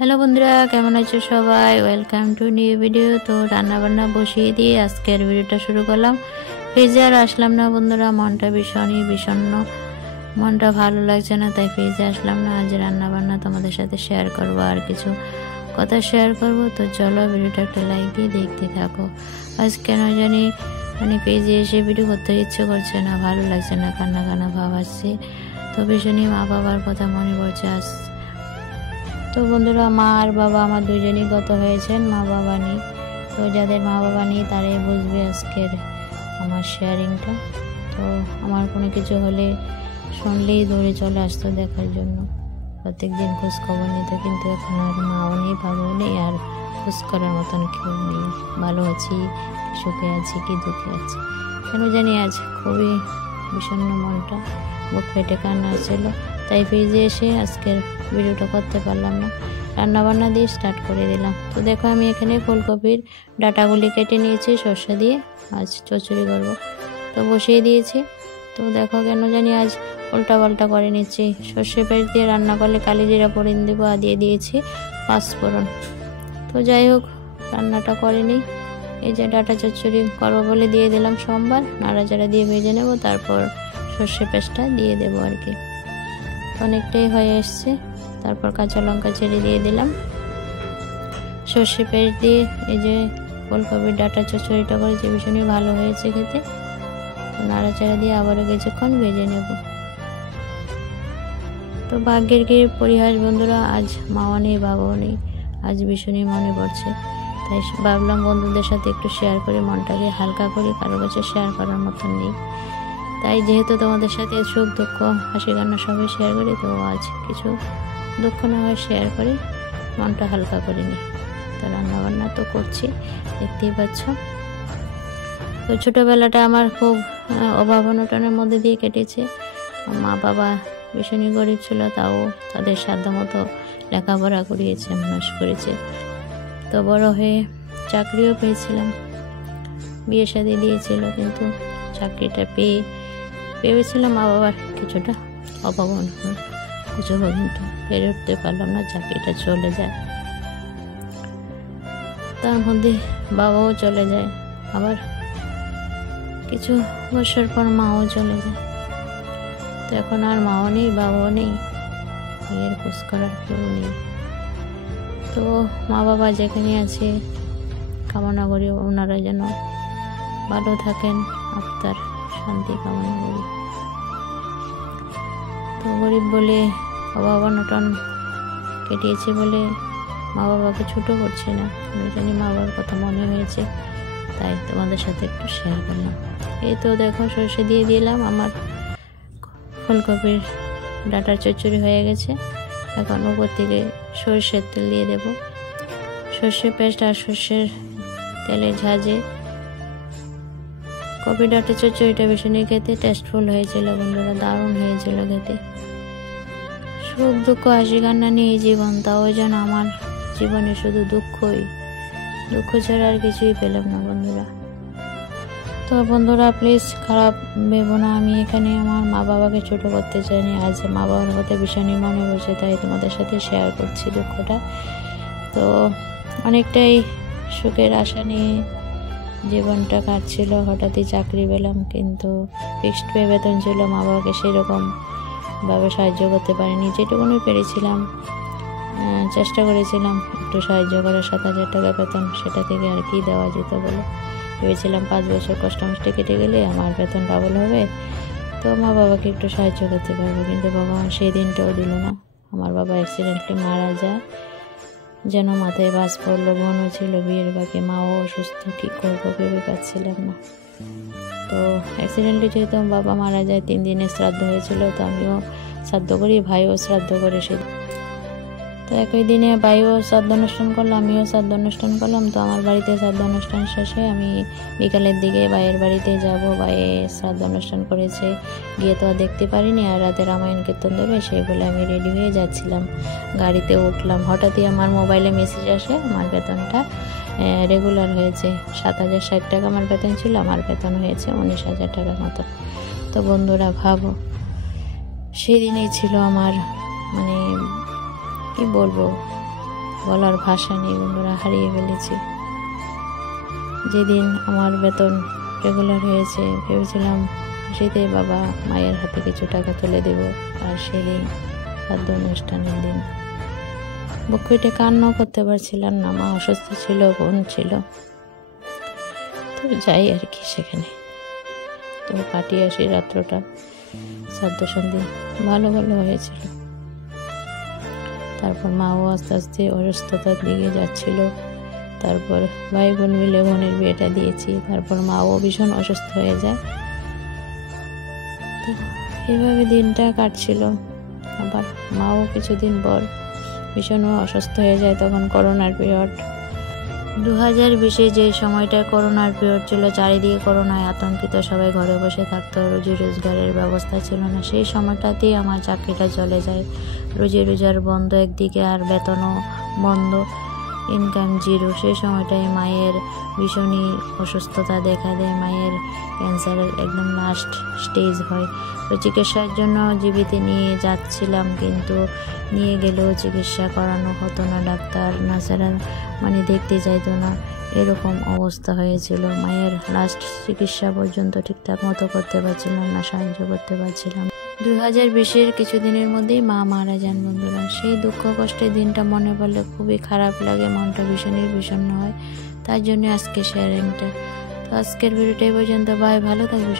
Hello বন্ধুরা, কেমন আছো সবাই? Welcome to new video. তো রান্না বান্না বসিয়ে দিয়ে আজকের ভিডিওটা শুরু করলাম। ফ্রিজে আর আসলাম না বন্ধুরা, মনটা ভীষণই বিষণ্ণ, মনটা ভালো লাগছে না, তাই ফ্রিজে আসলাম না। আজ রান্না বান্না তোমাদের সাথে শেয়ার করব, আর কিছু কথা শেয়ার করব। তো চলো ভিডিওটা একটা লাইক দিয়ে দেখতে থাকো। আজ কেন জানি পেজে এসে ভিডিও করতে ইচ্ছে করছে না, ভালো লাগছে না, কান্না কান্না ভাব আসছে। তো ভীষণই মা বাবার কথা মনে পড়ছে আজ। তো বন্ধুরা, মা আর বাবা আমার দুজনই গত হয়েছেন, মা বাবা নেই। তো যাদের মা বাবা নেই তারাই বুঝবে আজকের আমার শেয়ারিংটা। তো আমার কোনো কিছু হলে শুনলেই দৌড়ে চলে আসতো দেখার জন্য, প্রত্যেক দিন খোঁজ খবর নিত। কিন্তু এখন আর মাও নেই, বাবাও নেই, আর খোঁজ করার মতন কেউ নেই। ভালো আছি, সুখে আছি কি দুঃখে আছি কেন জানি আজ খুবই বিষণ্ণ মনটা, বুক ফেটে কান্না ছিল। তাই ফ্রিজে এসে আজকের ভিডিওটা করতে পারলাম না, রান্নাবান্না দিয়ে স্টার্ট করে দিলাম। তো দেখো, আমি এখানে ফুলকপির ডাঁটাগুলি কেটে নিয়েছি, সর্ষে দিয়ে আজ চচ্চড়ি করবো। তো বসিয়ে দিয়েছি। তো দেখো, কেন জানি আজ উল্টা পাল্টা করে নিচ্ছি। সর্ষে পেস্ট দিয়ে রান্না করলে কালি জিরা ফোড়ন দেবো, আর দিয়ে দিয়েছি পাঁচফোড়ন। তো যাই হোক, রান্নাটা করিনি। এই যে ডাঁটা চচ্চড়ি করবো বলে দিয়ে দিলাম সোমবার, নাড়াচাড়া দিয়ে ভেজে নেব, তারপর সর্ষে পেস্টটা দিয়ে দেবো আর কি। অনেকটাই হয়ে এসছে। তারপর কাঁচা লঙ্কা ছেড়ে দিয়ে দিলাম, সর্ষে পেস্ট দিয়ে এই যে ফুলকপির ডাঁটা চচ্চড়িটা করেছি, ভীষণই ভালো হয়েছে খেতে। তো নাড়াচাড়া দিয়ে আবারও কিছুক্ষণ ভেজে নেব। তো ভাগ্যের কি পরিহাস বন্ধুরা, আজ মাও নেই বাবাও নেই, আজ ভীষণই মনে পড়ছে। তাই ভাবলাম বন্ধুদের সাথে একটু শেয়ার করে মনটাকে হালকা করি, কারো কাছে শেয়ার করার মতন নেই। তাই যেহেতু তোমাদের সাথে সুখ দুঃখ হাসি কান্না সবই শেয়ার করি, তো আজ কিছু দুঃখ না হয় শেয়ার করি, মনটা হালকা করে নিই। তো রান্নাবান্না তো করছি, দেখতেই পাচ্ছ। তো ছোটোবেলাটা আমার খুব অভাব অনটনের মধ্যে দিয়ে কেটেছে। মা বাবা ভীষণই গরিব ছিল, তাও তাদের সাধ্য মতো লেখাপড়া করিয়েছে, মানুষ করেছে। তো বড় হয়ে চাকরিও পেয়েছিলাম, বিয়ে শাদী দিয়েছিল, কিন্তু চাকরিটা ভেবেছিলাম মা বাবার কিছুটা অভাব অনটন বুঝবো, কিন্তু পেরে উঠতে পারলাম না, চাকরিটা চলে যায়। তার মধ্যে বাবাও চলে যায়, আবার কিছু বছর পর মাও চলে যায়। তো এখন আর মাও নেই, বাবাও নেই, এর খোঁজ করার কেউ নেই। তো মা বাবা যেখানে আছে কামনা করি ওনারা যেন ভালো থাকেন, আত্মার শান্তি কামনা করি। তো গরিব বলে অভাব অনটন কেটিয়েছে বলে মা বাবাকে ছোটো করছে না, আমি জানি মা বাবার কথা মনে হয়েছে, তাই তোমাদের সাথে একটু শেয়ার করলাম। এই তো দেখো, সর্ষে দিয়ে দিলাম, আমার ফুলকপির ডাঁটার চচ্চড়ি হয়ে গেছে। এখন উপর থেকে সর্ষের তেল দিয়ে দেব। সর্ষে পেস্ট আর সর্ষের তেলের ঝাঁঝে কপি ডাঁটা চচ্চড়িটা ভীষণই খেতে টেস্টফুল হয়েছিল বন্ধুরা, দারুণ হয়েছিল খেতে। সুখ দুঃখ হাসি কান্না নিয়ে জীবন, তাও যেন আমার জীবনে শুধু দুঃখ ছাড়া আর কিছুই পেলাম না বন্ধুরা। তো বন্ধুরা, প্লিজ খারাপ ভেবো না, আমি এখানে আমার মা বাবাকে ছোট করতে চাইনি। আজ মা বাবার কথা ভীষণই মনে পড়ছে, তাই তোমাদের সাথে শেয়ার করছি দুঃখটা। তো অনেকটাই সুখের আশা নিয়ে জীবনটা কাটছিল, হঠাৎই চাকরি পেলাম, কিন্তু ফিক্সড পে বেতন ছিল, মা বাবাকে সেরকমভাবে সাহায্য করতে পারিনি। যেটুকুনি পেরেছিলাম চেষ্টা করেছিলাম একটু সাহায্য করার। 7,000 টাকা বেতন, সেটা থেকে আর কি দেওয়া যেত বলে ভেবেছিলাম 5 বছর কষ্টমষ্টে কেটে গেলে আমার বেতন ডাবল হবে, তো মা বাবাকে একটু সাহায্য করতে পারবো। কিন্তু বাবা সেই দিনটাও দিল না। আমার বাবা অ্যাক্সিডেন্টলি মারা যায়, যেন মাথায় বাজ পড়লো। বোনও ছিল বিয়ের বাকি, মাও অসুস্থ, কী করবো ভেবে পাচ্ছিলাম না। তো অ্যাক্সিডেন্টলি যেহেতু বাবা মারা যায়, 3 দিনের শ্রাদ্ধ হয়েছিল, তো আমিও শ্রাদ্ধ করি, ভাইও শ্রাদ্ধ করে। তো একই দিনে ভাইও শ্রাদ্ধ অনুষ্ঠান করলো, আমিও শ্রাদ্ধ অনুষ্ঠান করলাম। তো আমার বাড়িতে শ্রাদ্ধ অনুষ্ঠান শেষে আমি বিকালের দিকে ভাইয়ের বাড়িতে যাব। ভাইয়ে শ্রাদ্ধ অনুষ্ঠান করেছে, গিয়ে তো আর দেখতে পারিনি, আর রাতে রামায়ণ কীর্তন দেবে সেই বলে আমি রেডি হয়ে যাচ্ছিলাম, গাড়িতে উঠলাম। হঠাৎই আমার মোবাইলে মেসেজ আসে, আমার বেতনটা রেগুলার হয়েছে। 7,060 টাকা আমার বেতন ছিল, আমার বেতন হয়েছে 19,000 টাকার মতো। তো বন্ধুরা ভাবো, সেদিনেই ছিল আমার কি বলবো, বলার ভাষা নেই বন্ধুরা, হারিয়ে ফেলেছি। যেদিন আমার বেতন রেগুলার হয়েছে ভেবেছিলাম খুশিতে বাবা মায়ের হাতে কিছু টাকা তুলে দেব, আর সেদিন শ্রাদ্ধ অনুষ্ঠানের দিন বুক কেটে কান্নাও করতে পারছিলাম না। মা অসুস্থ ছিল, বোন ছিল, তো যাই আর কি সেখানে, তো কাটিয়ে আসি রাত্রটা। শ্রাদ্ধ সন্ধি ভালো হয়েছিল। তারপর মাও আস্তে আস্তে অসুস্থতার দিকে যাচ্ছিল। তারপর ভাই বোন মিলে বোনের বিয়েটা দিয়েছি। তারপর মাও ভীষণ অসুস্থ হয়ে যায়। এভাবে দিনটা কাটছিল। আবার মাও কিছুদিন পর ভীষণ অসুস্থ হয়ে যায়, তখন করোনার পিরিয়ড। 2020-এ যে সময়টা করোনার পিরিয়ড ছিল, চারিদিকে করোনায় আতঙ্কিত, সবাই ঘরে বসে থাকতো, রুজি রোজগারের ব্যবস্থা ছিল না। সেই সময়টাতেই আমার চাকরিটা চলে যায়, রুজি রোজগার বন্ধ একদিকে, আর বেতনও বন্ধ, ইনকাম জিরো। সেই সময়টায় মায়ের ভীষণই অসুস্থতা দেখা দেয়, মায়ের ক্যান্সারের একদম লাস্ট স্টেজ হয়। তো চিকিৎসার জন্য জীবিতে নিয়ে যাচ্ছিলাম, কিন্তু নিয়ে গেলেও চিকিৎসা করানো হতো না, ডাক্তার নার্সেরা দেখতে চাইতো না, এরকম অবস্থা হয়েছিল। মায়ের লাস্ট চিকিৎসা পর্যন্ত ঠিকঠাক মতো করতে পারছিলাম না, সাহায্য করতে পারছিলাম। 2020-এর কিছুদিনের মধ্যেই মা মারা যান বন্ধুরা। সেই দুঃখ কষ্টের দিনটা মনে পড়লে খুবই খারাপ লাগে, মনটা ভীষণই বিষণ্ণ হয়। তার জন্য আজকে শেয়ারিংটা। তো আজকের ভিডিওটা এই পর্যন্ত। ভালো থাকবে।